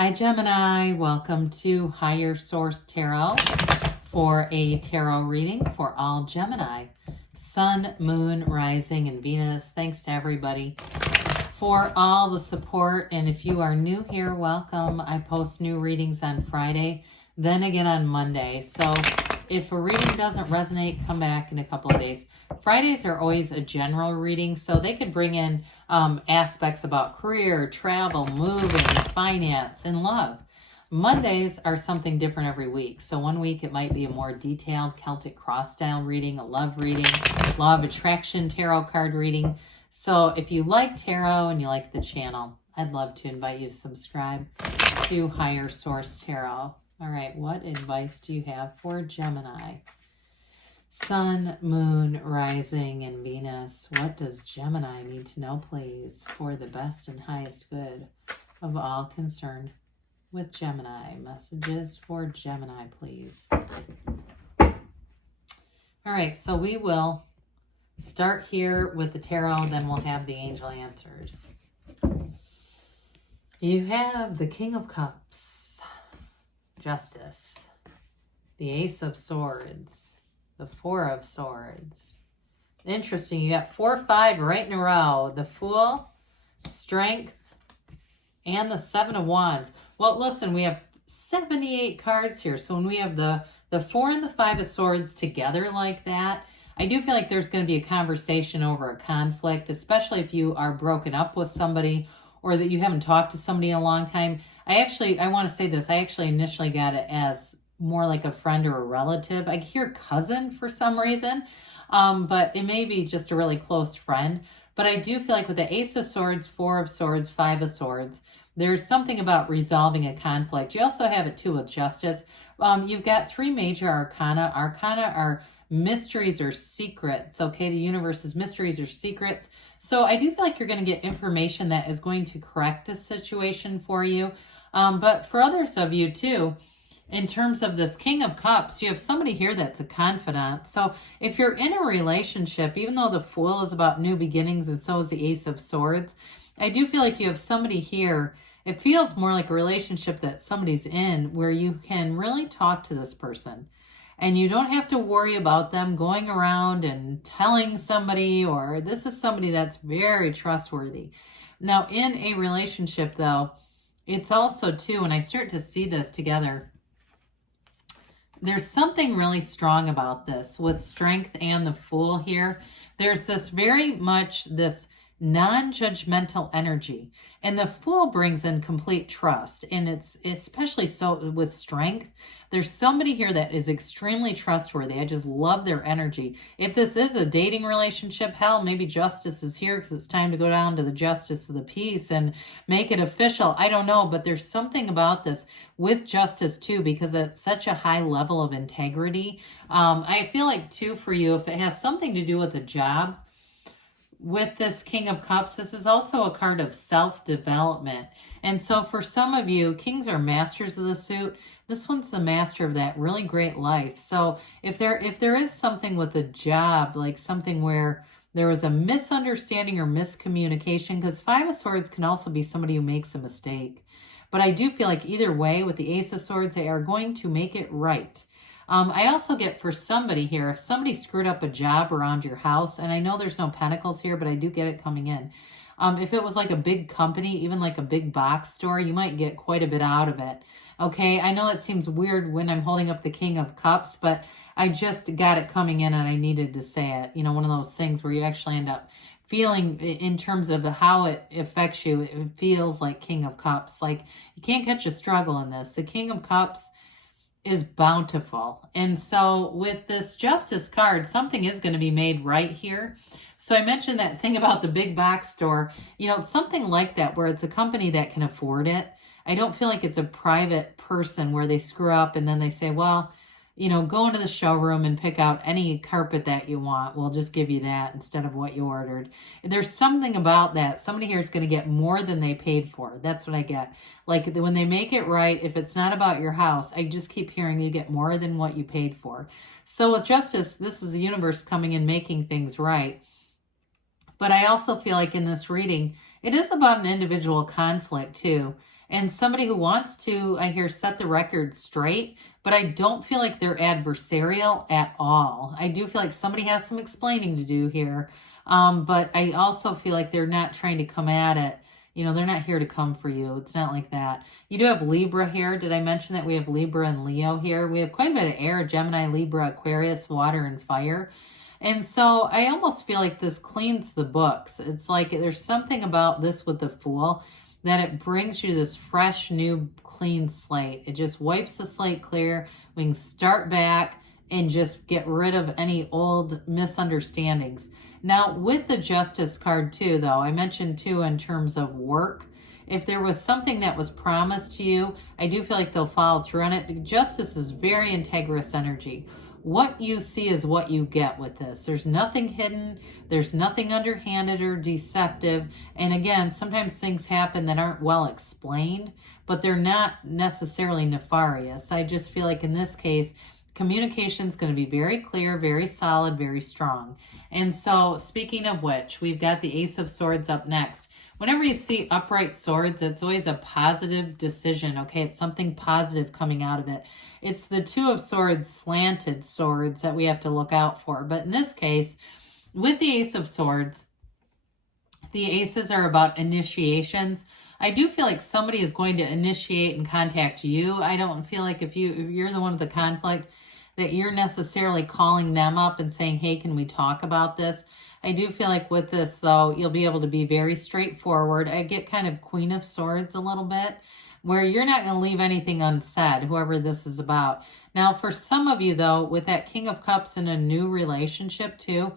Hi Gemini, welcome to Higher Source Tarot for a tarot reading for all Gemini. Sun, Moon, Rising, and Venus. Thanks to everybody for all the support. And if you are new here, welcome. I post new readings on Friday, then again on Monday. So if a reading doesn't resonate, come back in a couple of days. Fridays are always a general reading, so they could bring in aspects about career, travel, moving, finance, and love. Mondays are something different every week. So one week it might be a more detailed Celtic cross style reading, a love reading, law of attraction tarot card reading. So if you like tarot and you like the channel, I'd love to invite you to subscribe to Higher Source Tarot. All right, what advice do you have for Gemini? Sun, Moon, Rising, and Venus. What does Gemini need to know, please, for the best and highest good of all concerned with Gemini? Messages for Gemini, please. All right, so we will start here with the tarot, then we'll have the angel answers. You have the King of Cups, Justice, the Ace of Swords, the Four of Swords. Interesting, you got 4, 5 right in a row. The Fool, Strength, and the Seven of Wands. Well, listen, we have 78 cards here. So when we have the 4 and the 5 of Swords together like that, I do feel like there's going to be a conversation over a conflict, especially if you are broken up with somebody or that you haven't talked to somebody in a long time. I want to say this. I actually initially got it as more like a friend or a relative. I hear cousin for some reason, but it may be just a really close friend. But I do feel like with the Ace of Swords, 4 of Swords, 5 of Swords, there's something about resolving a conflict. You also have it too with Justice. You've got 3 major arcana. Arcana are mysteries or secrets, okay? The universe is mysteries or secrets. So I do feel like you're going to get information that is going to correct a situation for you. But for others of you too, in terms of this King of Cups, you have somebody here that's a confidant. So if you're in a relationship, even though the Fool is about new beginnings and so is the Ace of Swords, I do feel like you have somebody here. It feels more like a relationship that somebody's in where you can really talk to this person. And you don't have to worry about them going around and telling somebody, or this is somebody that's very trustworthy. Now, in a relationship, though, it's also, too, when I start to see this together, there's something really strong about this with Strength and the Fool here. There's this very much this non-judgmental energy. And the Fool brings in complete trust. And it's especially so with Strength. There's somebody here that is extremely trustworthy. I just love their energy. If this is a dating relationship, hell, maybe Justice is here because it's time to go down to the Justice of the Peace and make it official. I don't know, but there's something about this with Justice too, because it's such a high level of integrity. I feel like too for you, if it has something to do with a job, with this King of Cups, this is also a card of self-development. And so for some of you, kings are masters of the suit. This one's the master of that really great life. So if there is something with a job, like something where there was a misunderstanding or miscommunication, because 5 of Swords can also be somebody who makes a mistake. But I do feel like either way, with the Ace of Swords, they are going to make it right. I also get for somebody here, if somebody screwed up a job around your house, and I know there's no pentacles here, but I do get it coming in. If it was like a big company, even like a big box store, you might get quite a bit out of it. Okay, I know that seems weird when I'm holding up the King of Cups, but I just got it coming in and I needed to say it. You know, one of those things where you actually end up feeling in terms of how it affects you, it feels like King of Cups. Like you can't catch a struggle in this. The King of Cups is bountiful. And so with this Justice card, something is going to be made right here. So I mentioned that thing about the big box store, you know, something like that where it's a company that can afford it. I don't feel like it's a private person where they screw up and then they say, well, you know, go into the showroom and pick out any carpet that you want. We'll just give you that instead of what you ordered. There's something about that. Somebody here is going to get more than they paid for. That's what I get. Like when they make it right, if it's not about your house, I just keep hearing you get more than what you paid for. So with Justice, this is the universe coming in, making things right. But I also feel like in this reading, it is about an individual conflict too. and somebody who wants to, I hear, set the record straight, but I don't feel like they're adversarial at all. I do feel like somebody has some explaining to do here, but I also feel like they're not trying to come at it. You know, they're not here to come for you. It's not like that. You do have Libra here. Did I mention that we have Libra and Leo here? We have quite a bit of air, Gemini, Libra, Aquarius, water, and fire. And so I almost feel like this cleans the books. It's like there's something about this with the Fool that it brings you this fresh, new, clean slate. It just wipes the slate clear. We can start back and just get rid of any old misunderstandings. Now, with the Justice card too, though, I mentioned too in terms of work, if there was something that was promised to you, I do feel like they'll follow through on it. Justice is very integrous energy. What you see is what you get with this. There's nothing hidden. There's nothing underhanded or deceptive. And again, sometimes things happen that aren't well explained, but they're not necessarily nefarious. I just feel like in this case, communication is going to be very clear, very solid, very strong. And so speaking of which, we've got the Ace of Swords up next. Whenever you see upright swords, it's always a positive decision, okay? It's something positive coming out of it. It's the Two of Swords, slanted swords that we have to look out for. But in this case, with the Ace of Swords, the aces are about initiations. I do feel like somebody is going to initiate and contact you. I don't feel like if you're the one with the conflict, that you're necessarily calling them up and saying, hey, can we talk about this? I do feel like with this, though, you'll be able to be very straightforward. I get kind of Queen of Swords a little bit, where you're not going to leave anything unsaid, whoever this is about. Now, for some of you, though, with that King of Cups in a new relationship, too,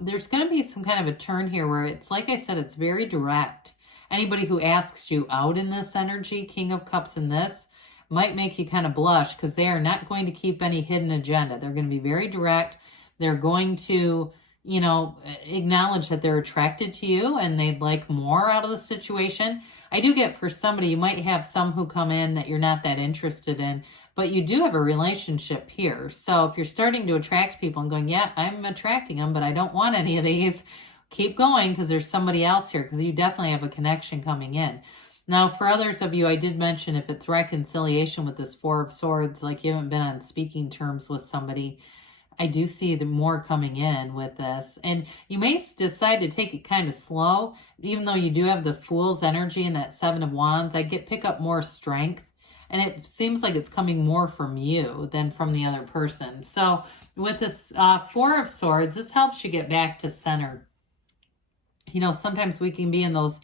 there's going to be some kind of a turn here where it's, like I said, it's very direct. Anybody who asks you out in this energy, King of Cups in this, might make you kind of blush because they are not going to keep any hidden agenda. They're going to be very direct. They're going to, you know, acknowledge that they're attracted to you and they'd like more out of the situation. I do get for somebody, you might have some who come in that you're not that interested in, but you do have a relationship here. So if you're starting to attract people and going, yeah, I'm attracting them, but I don't want any of these, keep going because there's somebody else here because you definitely have a connection coming in. Now, for others of you, I did mention if it's reconciliation with this Four of Swords, like you haven't been on speaking terms with somebody, I do see the more coming in with this. And you may decide to take it kind of slow, even though you do have the Fool's energy and that Seven of Wands. I pick up more strength, and it seems like it's coming more from you than from the other person. So with this Four of Swords, this helps you get back to center. You know, sometimes we can be in those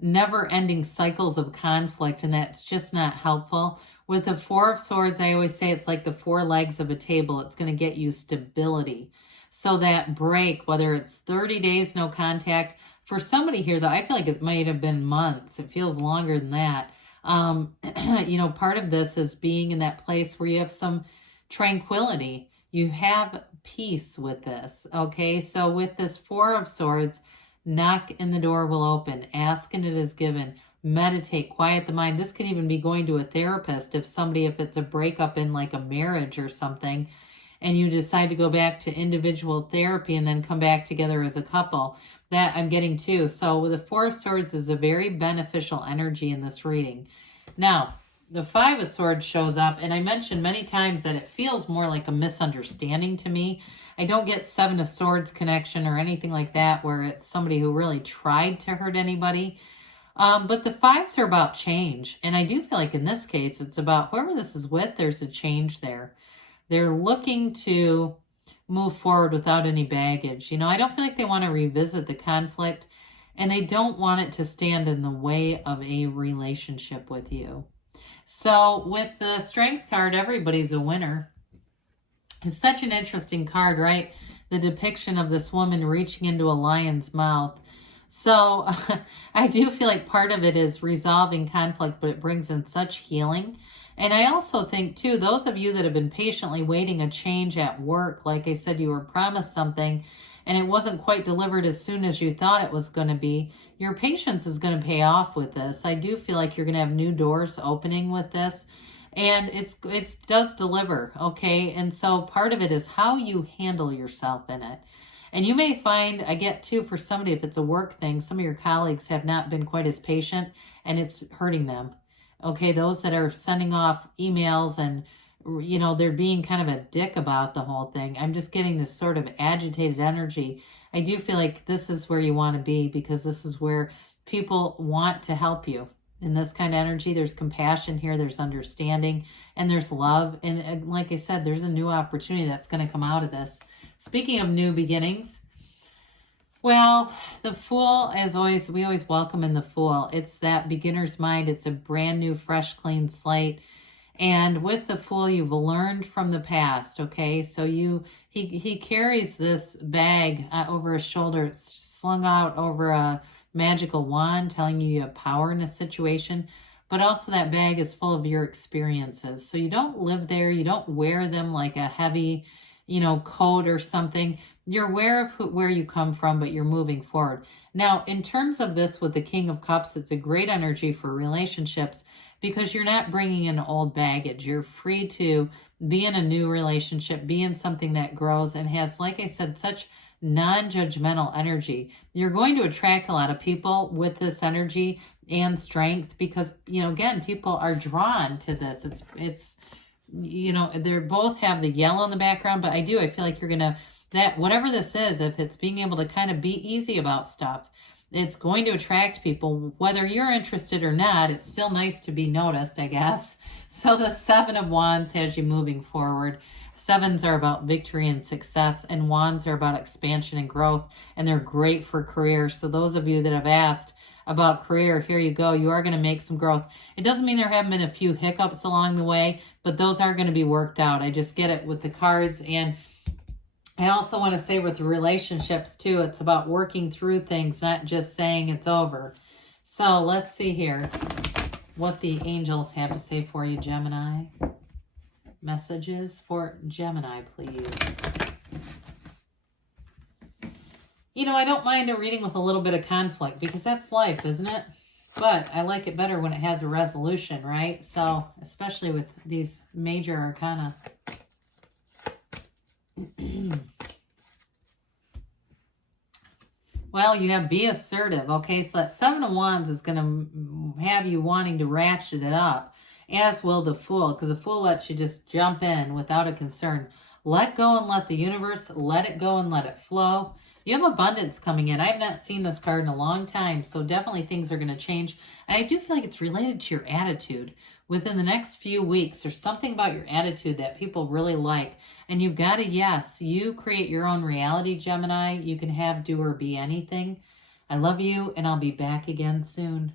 never-ending cycles of conflict, and that's just not helpful. With the Four of Swords, I always say it's like the four legs of a table. It's going to get you stability. So that break, whether it's 30 days no contact, for somebody here, though, I feel like it might have been months. It feels longer than that. You know, part of this is being in that place where you have some tranquility. You have peace with this, okay? So with this Four of Swords, knock and the door will open. Ask and it is given. Meditate, quiet the mind. This can even be going to a therapist if it's a breakup in like a marriage or something, and you decide to go back to individual therapy and then come back together as a couple. That I'm getting too. So the Four of Swords is a very beneficial energy in this reading. Now, the Five of Swords shows up, and I mentioned many times that it feels more like a misunderstanding to me. I don't get Seven of Swords connection or anything like that where it's somebody who really tried to hurt anybody. But the fives are about change. And I do feel like in this case, it's about whoever this is with, there's a change there. They're looking to move forward without any baggage. You know, I don't feel like they want to revisit the conflict, and they don't want it to stand in the way of a relationship with you. So with the Strength card, everybody's a winner. It's such an interesting card, right? The depiction of this woman reaching into a lion's mouth. So I do feel like part of it is resolving conflict, but it brings in such healing. And I also think, too, those of you that have been patiently waiting a change at work, like I said, you were promised something and it wasn't quite delivered as soon as you thought it was going to be, your patience is going to pay off with this. I do feel like you're going to have new doors opening with this. And it does deliver, okay? And so part of it is how you handle yourself in it. And you may find, I get too, for somebody, if it's a work thing, some of your colleagues have not been quite as patient and it's hurting them. Okay, those that are sending off emails and, you know, they're being kind of a dick about the whole thing. I'm just getting this sort of agitated energy. I do feel like this is where you want to be, because this is where people want to help you. In this kind of energy, there's compassion here, there's understanding, and there's love. And like I said, there's a new opportunity that's going to come out of this. Speaking of new beginnings, well, the Fool, as always, we always welcome in the Fool. It's that beginner's mind. It's a brand new, fresh, clean slate. And with the Fool, you've learned from the past, okay? So he carries this bag over his shoulder. It's slung out over a magical wand, telling you have power in a situation. But also that bag is full of your experiences. So you don't live there. You don't wear them like a heavy, you know, coat or something. You're aware of where you come from, but you're moving forward. Now, in terms of this with the King of Cups, it's a great energy for relationships, because you're not bringing in old baggage. You're free to be in a new relationship, be in something that grows and has, like I said, such non-judgmental energy. You're going to attract a lot of people with this energy and strength, because, you know, again, people are drawn to this. It's you know, they both have the yellow in the background, but I feel like you're going to, that whatever this is, if it's being able to kind of be easy about stuff, it's going to attract people, whether you're interested or not. It's still nice to be noticed, I guess. So the Seven of Wands has you moving forward. Sevens are about victory and success, and wands are about expansion and growth, and they're great for career. So those of you that have asked about career, here you go. You are going to make some growth. It doesn't mean there haven't been a few hiccups along the way, but those are going to be worked out. I just get it with the cards. And I also want to say with relationships too, it's about working through things, not just saying it's over. So let's see here what the angels have to say for you, Gemini. Messages for Gemini, please. You know, I don't mind a reading with a little bit of conflict, because that's life, isn't it? But I like it better when it has a resolution, right? So, especially with these major arcana. Well, you have be assertive, okay? So that Seven of Wands is going to have you wanting to ratchet it up, as will the Fool, because the Fool lets you just jump in without a concern. Let go and let the universe, let it go and let it flow. You have abundance coming in. I have not seen this card in a long time, so definitely things are going to change. And I do feel like it's related to your attitude. Within the next few weeks, there's something about your attitude that people really like. And you've got to, yes, you create your own reality, Gemini. You can have, do, or be anything. I love you, and I'll be back again soon.